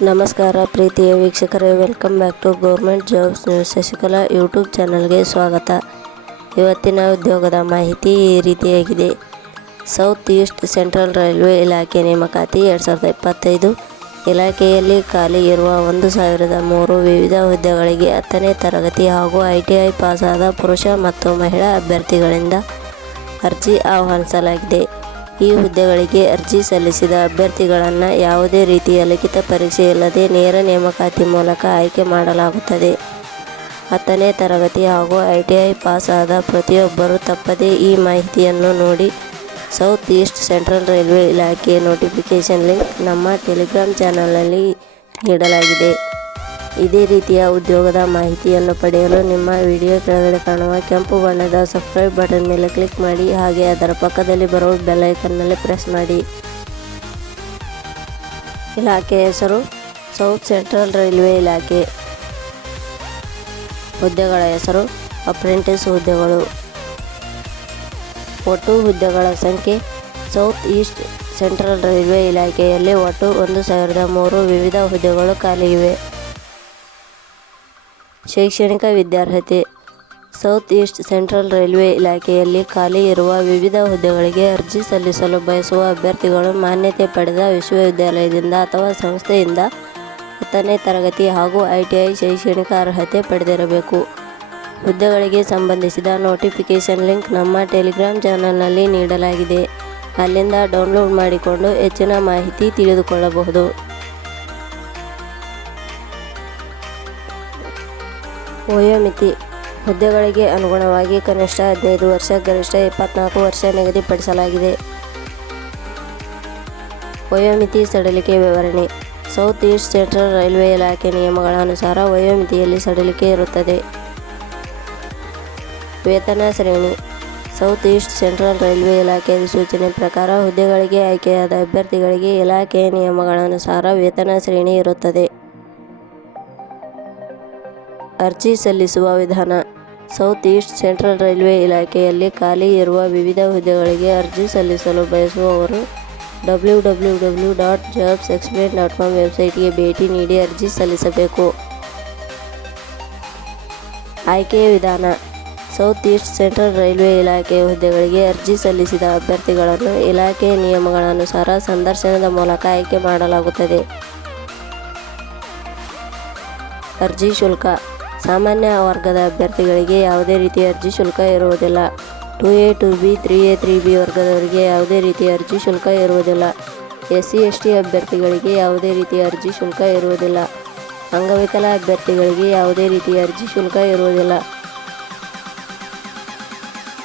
ನಮಸ್ಕಾರ ಪ್ರೀತಿಯ ವೀಕ್ಷಕರೇ welcome back to government jobs news Shashikala YouTube ಚಾನಲ್ಗೆ ಸ್ವಾಗತ. ಇವತ್ತಿನ ಉದ್ಯೋಗದ ಮಾಹಿತಿ ಈ ರೀತಿಯಾಗಿದೆ. ಸೌತ್ ಈಸ್ಟ್ ಸೆಂಟ್ರಲ್ ರೈಲ್ವೆ ಇಲಾಖೆ ನೇಮಕಾತಿ ಎರಡು ಸಾವಿರದ ಇಪ್ಪತ್ತೈದು ಇಲಾಖೆಯಲ್ಲಿ ಖಾಲಿ ಇರುವ ಒಂದು ಸಾವಿರದ ಮೂರು ವಿವಿಧ ಹುದ್ದೆಗಳಿಗೆ ಹತ್ತನೇ ತರಗತಿ ಹಾಗೂ ಐ ಟಿ ಐ ಪಾಸಾದ ಪುರುಷ ಮತ್ತು ಮಹಿಳಾ ಅಭ್ಯರ್ಥಿಗಳಿಂದ ಅರ್ಜಿ ಆಹ್ವಾನಿಸಲಾಗಿದೆ. ಈ ಹುದ್ದೆಗಳಿಗೆ ಅರ್ಜಿ ಸಲ್ಲಿಸಿದ ಅಭ್ಯರ್ಥಿಗಳನ್ನು ಯಾವುದೇ ರೀತಿಯ ಲಿಖಿತ ಪರೀಕ್ಷೆ ಇಲ್ಲದೆ ನೇರ ನೇಮಕಾತಿ ಮೂಲಕ ಆಯ್ಕೆ ಮಾಡಲಾಗುತ್ತದೆ. ಹತ್ತನೇ ತರಗತಿ ಹಾಗೂ ಐ ಟಿ ಐ ಪಾಸ್ ಆದ ಪ್ರತಿಯೊಬ್ಬರೂ ತಪ್ಪದೇ ಈ ಮಾಹಿತಿಯನ್ನು ನೋಡಿ ಸೌತ್ ಈಸ್ಟ್ ಸೆಂಟ್ರಲ್ ರೈಲ್ವೆ ಇಲಾಖೆ ನೋಟಿಫಿಕೇಷನ್ ಲಿಂಕ್ ನಮ್ಮ ಟೆಲಿಗ್ರಾಮ್ ಚಾನಲ್ನಲ್ಲಿ ನೀಡಲಾಗಿದೆ. ಇದೇ ರೀತಿಯ ಉದ್ಯೋಗದ ಮಾಹಿತಿಯನ್ನು ಪಡೆಯಲು ನಿಮ್ಮ ವಿಡಿಯೋ ಕೆಳಗಡೆ ಕಾಣುವ ಕೆಂಪು ಬಣ್ಣದ ಸಬ್ಸ್ಕ್ರೈಬ್ ಬಟನ್ ಮೇಲೆ ಕ್ಲಿಕ್ ಮಾಡಿ ಹಾಗೆ ಅದರ ಪಕ್ಕದಲ್ಲಿ ಬರುವ ಬೆಲ್ ಮೇಲೆ ಪ್ರೆಸ್ ಮಾಡಿ. ಇಲಾಖೆ ಹೆಸರು, ಸೌತ್ ಸೆಂಟ್ರಲ್ ರೈಲ್ವೆ ಇಲಾಖೆ. ಹುದ್ದೆಗಳ ಹೆಸರು, ಅಪ್ರೆಂಟಿಸ್ ಹುದ್ದೆಗಳು. ಒಟ್ಟು ಹುದ್ದೆಗಳ ಸಂಖ್ಯೆ, ಸೌತ್ ಈಸ್ಟ್ ಸೆಂಟ್ರಲ್ ರೈಲ್ವೆ ಇಲಾಖೆಯಲ್ಲಿ ಒಟ್ಟು ಒಂದು ಸಾವಿರದ ಮೂರು ವಿವಿಧ ಹುದ್ದೆಗಳು ಖಾಲಿ ಇವೆ. ಶೈಕ್ಷಣಿಕ ವಿದ್ಯಾರ್ಹತೆ ಸೌತ್ ಈಸ್ಟ್ ಸೆಂಟ್ರಲ್ ರೈಲ್ವೆ ಇಲಾಖೆಯಲ್ಲಿ ಖಾಲಿ ಇರುವ ವಿವಿಧ ಹುದ್ದೆಗಳಿಗೆ ಅರ್ಜಿ ಸಲ್ಲಿಸಲು ಬಯಸುವ ಅಭ್ಯರ್ಥಿಗಳು ಮಾನ್ಯತೆ ಪಡೆದ ವಿಶ್ವವಿದ್ಯಾಲಯದಿಂದ ಅಥವಾ ಸಂಸ್ಥೆಯಿಂದ ಹತ್ತನೇ ತರಗತಿ ಹಾಗೂ ಐ ಶೈಕ್ಷಣಿಕ ಅರ್ಹತೆ ಪಡೆದಿರಬೇಕು. ಹುದ್ದೆಗಳಿಗೆ ಸಂಬಂಧಿಸಿದ ನೋಟಿಫಿಕೇಷನ್ ಲಿಂಕ್ ನಮ್ಮ ಟೆಲಿಗ್ರಾಮ್ ಚಾನಲ್ನಲ್ಲಿ ನೀಡಲಾಗಿದೆ. ಅಲ್ಲಿಂದ ಡೌನ್ಲೋಡ್ ಮಾಡಿಕೊಂಡು ಹೆಚ್ಚಿನ ಮಾಹಿತಿ ತಿಳಿದುಕೊಳ್ಳಬಹುದು. ವಯೋಮಿತಿ ಹುದ್ದೆಗಳಿಗೆ ಅನುಗುಣವಾಗಿ ಕನಿಷ್ಠ ಹದಿನೈದು ವರ್ಷ, ಗರಿಷ್ಠ ಇಪ್ಪತ್ನಾಲ್ಕು ವರ್ಷ ನಿಗದಿಪಡಿಸಲಾಗಿದೆ. ವಯೋಮಿತಿ ಸಡಿಲಿಕೆ ವಿವರಣೆ. ಸೌತ್ ಈಸ್ಟ್ ಸೆಂಟ್ರಲ್ ರೈಲ್ವೆ ಇಲಾಖೆ ನಿಯಮಗಳ ಅನುಸಾರ ವಯೋಮಿತಿಯಲ್ಲಿ ಸಡಿಲಿಕೆ ಇರುತ್ತದೆ. ವೇತನ ಶ್ರೇಣಿ. ಸೌತ್ ಈಸ್ಟ್ ಸೆಂಟ್ರಲ್ ರೈಲ್ವೆ ಇಲಾಖೆ ಸೂಚನೆ ಪ್ರಕಾರ ಹುದ್ದೆಗಳಿಗೆ ಆಯ್ಕೆಯಾದ ಅಭ್ಯರ್ಥಿಗಳಿಗೆ ಇಲಾಖೆಯ ನಿಯಮಗಳ ಅನುಸಾರ ವೇತನ ಶ್ರೇಣಿ ಇರುತ್ತದೆ. ಅರ್ಜಿ ಸಲ್ಲಿಸುವ ವಿಧಾನ. ಸೌತ್ ಈಸ್ಟ್ ಸೆಂಟ್ರಲ್ ರೈಲ್ವೆ ಇಲಾಖೆಯಲ್ಲಿ ಖಾಲಿ ಇರುವ ವಿವಿಧ ಹುದ್ದೆಗಳಿಗೆ ಅರ್ಜಿ ಸಲ್ಲಿಸಲು ಬಯಸುವವರು W W W dot jobs explain dot com ವೆಬ್ಸೈಟ್ಗೆ ಭೇಟಿ ನೀಡಿ ಅರ್ಜಿ ಸಲ್ಲಿಸಬೇಕು. ಆಯ್ಕೆಯ ವಿಧಾನ. ಸೌತ್ ಈಸ್ಟ್ ಸೆಂಟ್ರಲ್ ರೈಲ್ವೆ ಇಲಾಖೆಯ ಹುದ್ದೆಗಳಿಗೆ ಅರ್ಜಿ ಸಲ್ಲಿಸಿದ ಅಭ್ಯರ್ಥಿಗಳನ್ನು ಇಲಾಖೆಯ ನಿಯಮಗಳನುಸಾರ ಸಂದರ್ಶನದ ಮೂಲಕ ಆಯ್ಕೆ ಮಾಡಲಾಗುತ್ತದೆ. ಅರ್ಜಿ ಶುಲ್ಕ. ಸಾಮಾನ್ಯ ವರ್ಗದ ಅಭ್ಯರ್ಥಿಗಳಿಗೆ ಯಾವುದೇ ರೀತಿಯ ಅರ್ಜಿ ಶುಲ್ಕ ಇರುವುದಿಲ್ಲ. Two A two B three A three B ವರ್ಗದವರಿಗೆ ಯಾವುದೇ ರೀತಿಯ ಅರ್ಜಿ ಶುಲ್ಕ ಇರುವುದಿಲ್ಲ. ಎಸ್ ಸಿ ಎಸ್ ಟಿ ಅಭ್ಯರ್ಥಿಗಳಿಗೆ ಯಾವುದೇ ರೀತಿಯ ಅರ್ಜಿ ಶುಲ್ಕ ಇರುವುದಿಲ್ಲ. ಅಂಗವಿಕಲ ಅಭ್ಯರ್ಥಿಗಳಿಗೆ ಯಾವುದೇ ರೀತಿಯ ಅರ್ಜಿ ಶುಲ್ಕ ಇರುವುದಿಲ್ಲ.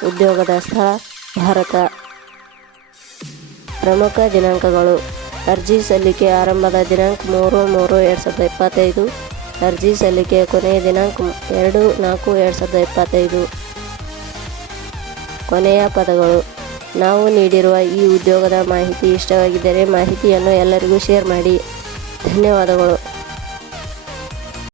ಉದ್ಯೋಗದ ಸ್ಥಳ, ಭಾರತ. ಪ್ರಮುಖ ದಿನಾಂಕಗಳು. ಅರ್ಜಿ ಸಲ್ಲಿಕೆ ಆರಂಭದ ದಿನಾಂಕ ಮೂರು ಮೂರು ಎರಡು ಸಾವಿರದ ಇಪ್ಪತ್ತೈದು. ಅರ್ಜಿ ಸಲ್ಲಿಕೆಯ ಕೊನೆಯ ದಿನಾಂಕ ಎರಡು ನಾಲ್ಕು ಎರಡು ಸಾವಿರದ ಇಪ್ಪತ್ತೈದು. ಕೊನೆಯ ಪದಗಳು. ನಾವು ನೀಡಿರುವ ಈ ಉದ್ಯೋಗದ ಮಾಹಿತಿ ಇಷ್ಟವಾಗಿದ್ದರೆ ಮಾಹಿತಿಯನ್ನು ಎಲ್ಲರಿಗೂ ಶೇರ್ ಮಾಡಿ. ಧನ್ಯವಾದಗಳು.